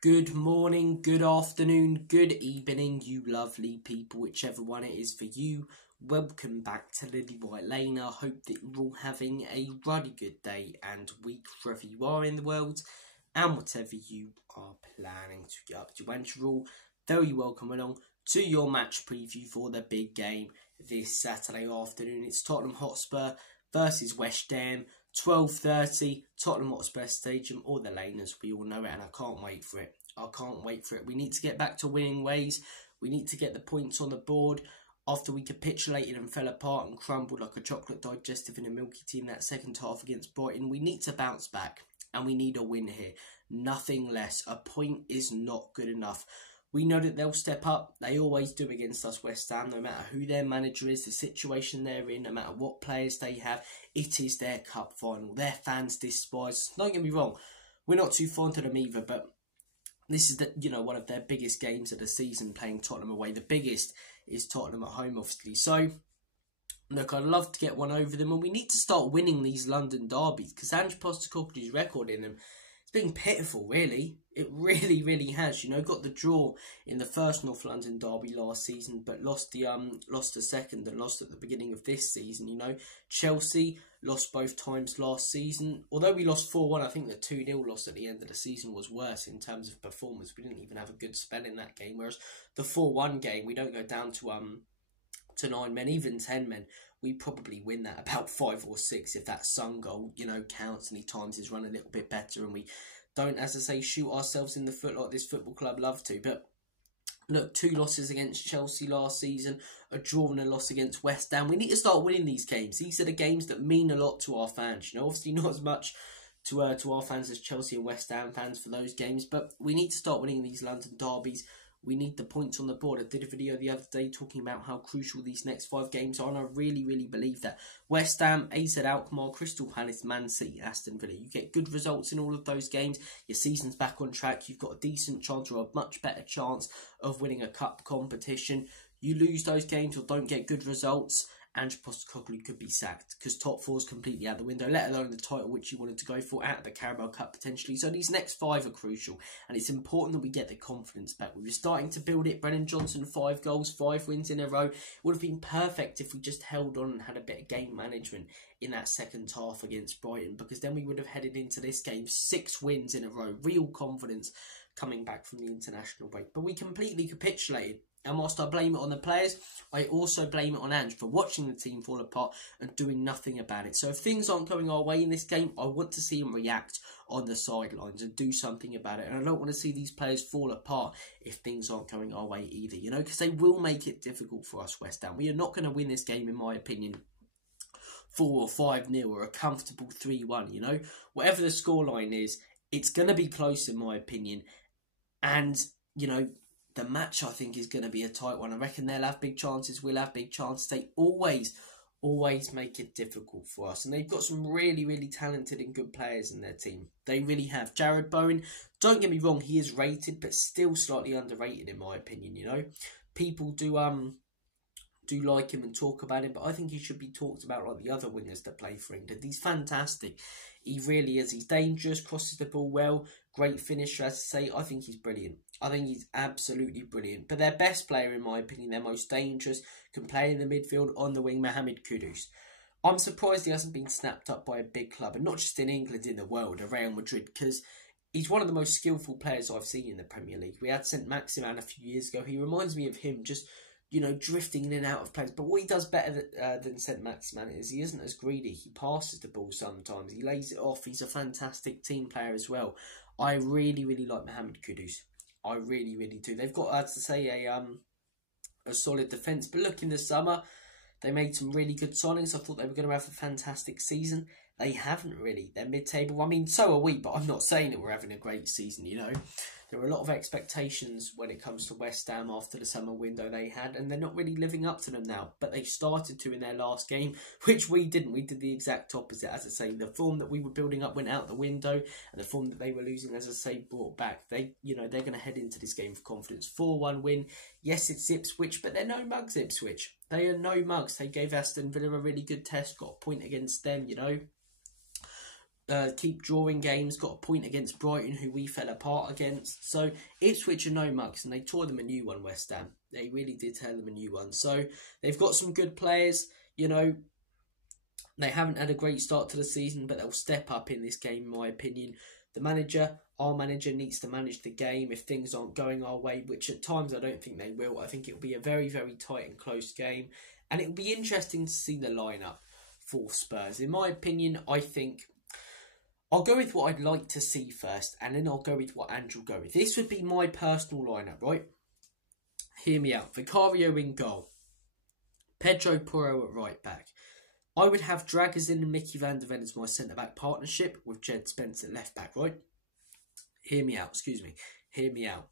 Good morning, good afternoon, good evening, you lovely people, whichever one it is for you. Welcome back to Lilywhite Lane. I hope that you're all having a really good day and week wherever you are in the world and whatever you are planning to get up to. And you're all very welcome along to your match preview for the big game this Saturday afternoon. It's Tottenham Hotspur versus West Ham. 12:30, Tottenham Hotspur Stadium, or the Lane as we all know it, and I can't wait for it. We need to get back to winning ways. We need to get the points on the board after we capitulated and fell apart and crumbled like a chocolate digestive in a milky tea in that second half against Brighton. We need to bounce back, and we need a win here. Nothing less. A point is not good enough. We know that they'll step up. They always do against us, West Ham, no matter who their manager is, the situation they're in, no matter what players they have. It is their cup final. Their fans despise. Don't get me wrong, we're not too fond of them either, but this is one of their biggest games of the season, playing Tottenham away. The biggest is Tottenham at home, obviously. So, look, I'd love to get one over them, and we need to start winning these London derbies, because Ange Postecoglou's record in them, it's been pitiful, really. It really, really has. Got the draw in the first North London derby last season, but lost the second and lost at the beginning of this season. Chelsea lost both times last season. Although we lost 4-1, I think the 2-0 loss at the end of the season was worse in terms of performance. We didn't even have a good spell in that game. Whereas the 4-1 game, we don't go down to 9 men, even 10 men. We probably win that about 5 or 6 if that Son goal, counts and he times his run a little bit better, and we don't, as I say, shoot ourselves in the foot like this football club love to. But look, 2 losses against Chelsea last season, a draw and a loss against West Ham. We need to start winning these games. These are the games that mean a lot to our fans. Obviously not as much to our fans as Chelsea and West Ham fans for those games, but we need to start winning these London derbies. We need the points on the board. I did a video the other day talking about how crucial these next 5 games are, and I really, really believe that. West Ham, AZ Alkmaar, Crystal Palace, Man City, Aston Villa. You get good results in all of those games. Your season's back on track. You've got a decent chance, or a much better chance, of winning a cup competition. You lose those games or don't get good results, Ange Postecoglou could be sacked, because top 4 is completely out the window, let alone the title which you wanted to go for, out of the Carabao Cup potentially. So these next 5 are crucial, and it's important that we get the confidence back. We were starting to build it. Brennan Johnson, 5 goals, 5 wins in a row. It would have been perfect if we just held on and had a bit of game management in that second half against Brighton, because then we would have headed into this game 6 wins in a row, real confidence coming back from the international break. But we completely capitulated. And whilst I blame it on the players, I also blame it on Ange for watching the team fall apart and doing nothing about it. So if things aren't going our way in this game, I want to see him react on the sidelines and do something about it. And I don't want to see these players fall apart if things aren't going our way either, because they will make it difficult for us, West Ham. We are not going to win this game, in my opinion, 4 or 5-0 or a comfortable 3-1, Whatever the scoreline is, it's going to be close, in my opinion. And, the match, I think, is going to be a tight one. I reckon they'll have big chances. We'll have big chances. They always make it difficult for us. And they've got some really, really talented and good players in their team. They really have. Jared Bowen, don't get me wrong, he is rated, but still slightly underrated, in my opinion, People do like him and talk about him, but I think he should be talked about like the other wingers that play for England. He's fantastic. He really is. He's dangerous, crosses the ball well, great finisher, as I say. I think he's brilliant. I think he's absolutely brilliant. But their best player, in my opinion, their most dangerous, can play in the midfield on the wing, Mohamed Kudus. I'm surprised he hasn't been snapped up by a big club, and not just in England, in the world, Real Madrid, because he's one of the most skillful players I've seen in the Premier League. We had Saint-Maximin a few years ago. He reminds me of him, just drifting in and out of plays. But what he does better than Saint-Maximin is he isn't as greedy. He passes the ball sometimes. He lays it off. He's a fantastic team player as well. I really, really like Mohamed Kudus. I really, really do. They've got, as I say, a solid defence. But look, in the summer, they made some really good signings. I thought they were going to have a fantastic season. They haven't really. They're mid-table. I mean, so are we, but I'm not saying that we're having a great season, There were a lot of expectations when it comes to West Ham after the summer window they had, and they're not really living up to them now. But they started to in their last game, which we didn't. We did the exact opposite. As I say, the form that we were building up went out the window, and the form that they were losing, as I say, brought back. They're going to head into this game for confidence. 4-1 win. Yes, it's Ipswich, but they're no mugs, Ipswich. They are no mugs. They gave Aston Villa a really good test, got a point against them, keep drawing games, got a point against Brighton, who we fell apart against. So Ipswich are no mugs, and they tore them a new one, West Ham. They really did tear them a new one. So they've got some good players, you know. They haven't had a great start to the season, but they'll step up in this game, in my opinion. Our manager needs to manage the game if things aren't going our way, which at times I don't think they will. I think it'll be a very, very tight and close game. And it'll be interesting to see the lineup for Spurs. In my opinion, I think I'll go with what I'd like to see first, and then I'll go with what Andrew will go with. This would be my personal lineup, right? Hear me out. Vicario in goal. Pedro Porro at right back. I would have Dragazin and Mickey van der Ven as my centre-back partnership with Jed Spence at left-back, right? Hear me out, Hear me out.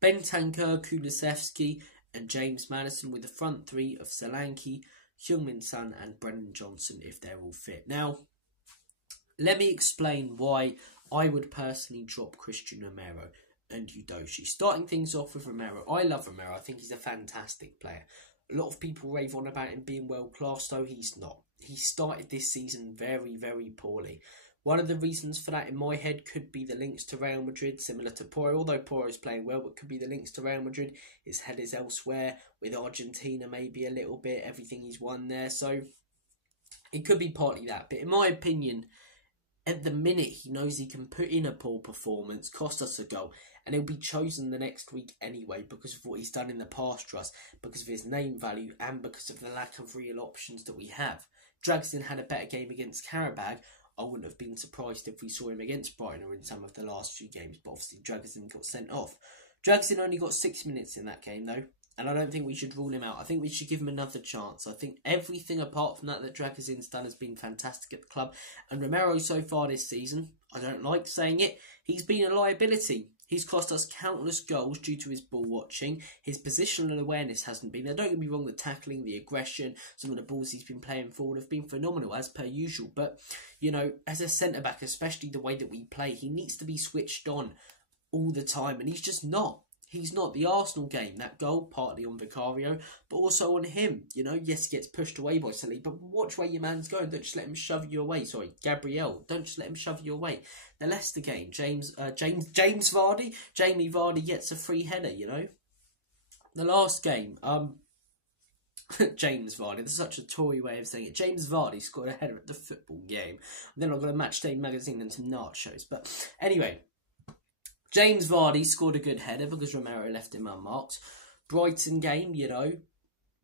Bentancur, Kulusevski and James Maddison with the front three of Solanke, Heung-min Son and Brennan Johnson if they're all fit. Now, let me explain why I would personally drop Christian Romero and Udogie. Starting things off with Romero. I love Romero. I think he's a fantastic player. A lot of people rave on about him being world-class, though he's not. He started this season very, very poorly. One of the reasons for that in my head could be the links to Real Madrid, similar to Porro. Although Porro's playing well, but could be the links to Real Madrid. His head is elsewhere, with Argentina maybe a little bit, everything he's won there. So it could be partly that. But in my opinion, at the minute, he knows he can put in a poor performance, cost us a goal, and he'll be chosen the next week anyway because of what he's done in the past for us, because of his name value, and because of the lack of real options that we have. Dragson had a better game against Karabag. I wouldn't have been surprised if we saw him against Brighton or in some of the last few games, but obviously Dragson got sent off. Dragson only got 6 minutes in that game though, and I don't think we should rule him out. I think we should give him another chance. I think everything apart from that Dragazin's done has been fantastic at the club. And Romero so far this season, I don't like saying it, he's been a liability. He's cost us countless goals due to his ball watching. His positional awareness hasn't been there. Don't get me wrong, the tackling, the aggression, some of the balls he's been playing forward have been phenomenal as per usual. But, you know, as a centre-back, especially the way that we play, he needs to be switched on all the time. And he's just not. He's not. The Arsenal game, that goal, partly on Vicario, but also on him. You know, yes, he gets pushed away by Sully, but watch where your man's going. Don't just let him shove you away. Sorry, Gabriel. Don't just let him shove you away. The Leicester game, Jamie Vardy gets a free header, you know. The last game, James Vardy, that's such a Tory way of saying it. James Vardy scored a header at the football game. Then I've got a Matchday magazine and some nachos. But anyway, James Vardy scored a good header because Romero left him unmarked. Brighton game, you know,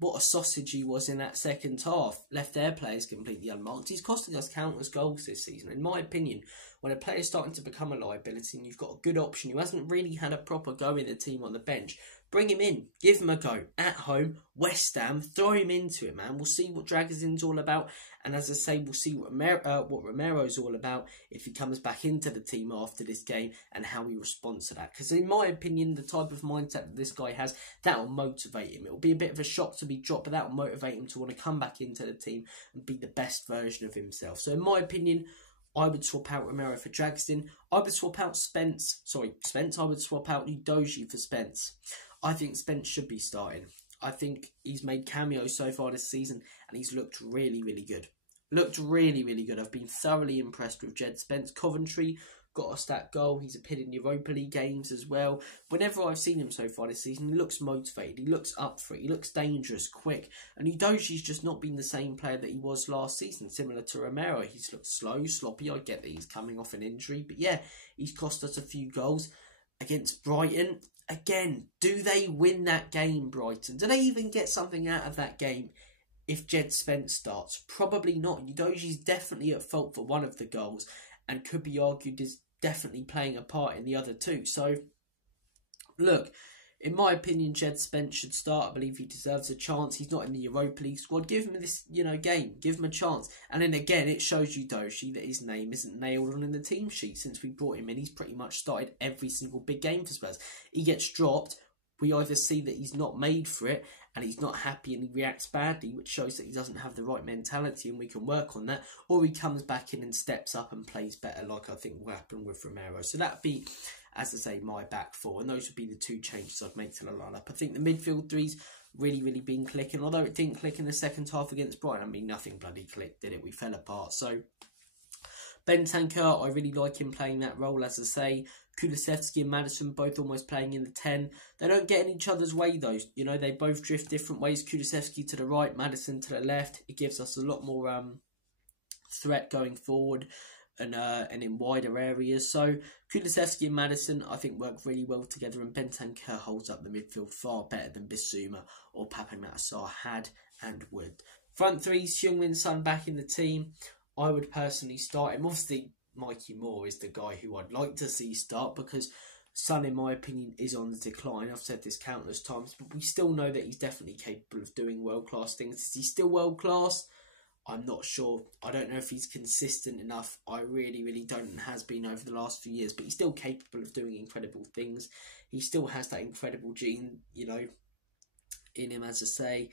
what a sausage he was in that second half. Left their players completely unmarked. He's costing us countless goals this season. In my opinion, when a player's starting to become a liability and you've got a good option who hasn't really had a proper go in the team on the bench, bring him in. Give him a go. At home, West Ham, throw him into it, man. We'll see what Dragazin's all about. And as I say, we'll see what Romero's all about if he comes back into the team after this game and how he responds to that. Because in my opinion, the type of mindset that this guy has, that will motivate him. It will be a bit of a shock to be dropped, but that will motivate him to want to come back into the team and be the best version of himself. So in my opinion, I would swap out Romero for Dragson. I would swap out Spence. I would swap out Udogie for Spence. I think Spence should be starting. I think he's made cameos so far this season and he's looked really, really good. Looked really, really good. I've been thoroughly impressed with Jed Spence. Coventry got us that goal. He's appeared in Europa League games as well. Whenever I've seen him so far this season, he looks motivated. He looks up for it. He looks dangerous, quick. And Udogie's just not been the same player that he was last season, similar to Romero. He's looked slow, sloppy. I get that he's coming off an injury. But yeah, he's cost us a few goals against Brighton. Again, do they win that game, Brighton? Do they even get something out of that game if Jed Spence starts? Probably not. Udogie's definitely at fault for one of the goals and could be argued as definitely playing a part in the other two. So, look, in my opinion, Jed Spence should start. I believe he deserves a chance. He's not in the Europa League squad. Give him this, game. Give him a chance. And then again, it shows Udogie that his name isn't nailed on in the team sheet. Since we brought him in, he's pretty much started every single big game for Spurs. He gets dropped. We either see that he's not made for it and he's not happy and he reacts badly, which shows that he doesn't have the right mentality and we can work on that, or he comes back in and steps up and plays better, like I think will happen with Romero. So that'd be, as I say, my back four, and those would be the two changes I'd make to the lineup. I think the midfield three's really, really been clicking, although it didn't click in the second half against Brighton. I mean, nothing bloody clicked, did it? We fell apart. So Bentancur, I really like him playing that role, as I say. Kulusevski and Maddison both almost playing in the 10. They don't get in each other's way though. You know, they both drift different ways. Kulusevski to the right, Maddison to the left. It gives us a lot more threat going forward and in wider areas. So Kulusevski and Maddison, I think, work really well together, and Bentancur holds up the midfield far better than Bissouma or Papenmassar had and would. Front threes, Heung-min Son back in the team. I would personally start him. Obviously, Mikey Moore is the guy who I'd like to see start, because Son, in my opinion, is on the decline. I've said this countless times, but we still know that he's definitely capable of doing world-class things. Is he still world-class? I'm not sure. I don't know if he's consistent enough. I really don't, and has been over the last few years, but he's still capable of doing incredible things. He still has that incredible gene, you know, in him, as I say,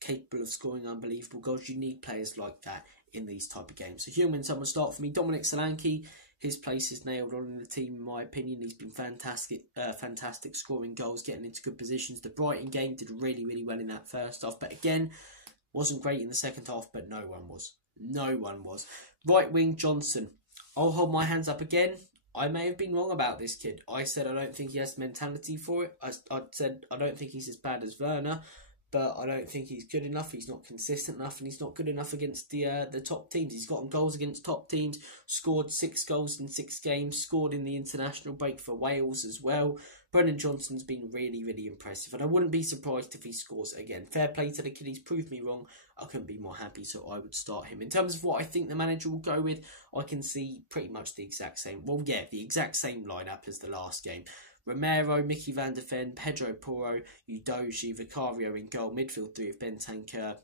capable of scoring unbelievable goals. You need players like that in these type of games. So Heung-min Son will start for me. Dominic Solanke, his place is nailed on in the team, in my opinion. He's been fantastic, scoring goals, getting into good positions. The Brighton game did really well in that first half, but again, wasn't great in the second half, but no one was. No one was. Right wing, Johnson. I'll hold my hands up again. I may have been wrong about this kid. I said I don't think he has the mentality for it. I said I don't think he's as bad as Werner, but I don't think he's good enough. He's not consistent enough, and he's not good enough against the top teams. He's gotten goals against top teams, scored 6 goals in 6 games, scored in the international break for Wales as well. Brennan Johnson's been really impressive, and I wouldn't be surprised if he scores again. Fair play to the kid, he's proved me wrong. I couldn't be more happy, so I would start him. In terms of what I think the manager will go with, I can see pretty much the exact same, well, yeah, the exact same lineup as the last game. Romero, Mickey van der Ven, Pedro Porro, Udogie, Vicario in goal, midfield 3 of Bentancur,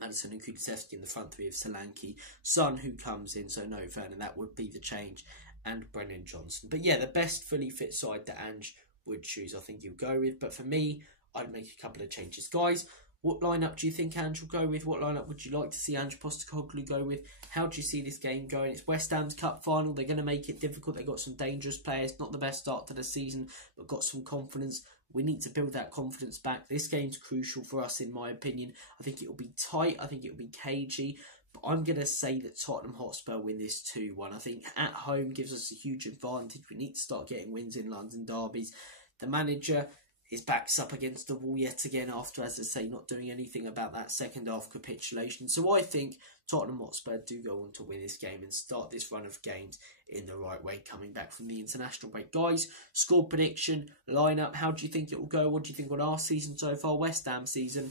Maddison and Kulusevski in the front 3 of Solanke, Son who comes in, so no Werner, that would be the change, and Brennan Johnson. But yeah, the best fully fit side that Ange would choose, I think he'll go with. But for me, I'd make a couple of changes. Guys, what lineup do you think Ange will go with? What lineup would you like to see Ange Postecoglou go with? How do you see this game going? It's West Ham's cup final. They're going to make it difficult. They've got some dangerous players. Not the best start to the season, but got some confidence. We need to build that confidence back. This game's crucial for us, in my opinion. I think it will be tight. I think it will be cagey. But I'm going to say that Tottenham Hotspur win this 2-1. I think at home gives us a huge advantage. We need to start getting wins in London derbies. The manager, his back's up against the wall yet again after, as I say, not doing anything about that second half capitulation. So I think Tottenham Hotspur do go on to win this game and start this run of games in the right way, coming back from the international break. Guys, score prediction, lineup, how do you think it will go? What do you think on our season so far, West Ham season?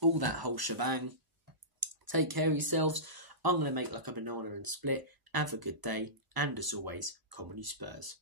All that whole shebang. Take care of yourselves. I'm going to make like a banana and split. Have a good day. And as always, Comedy Spurs.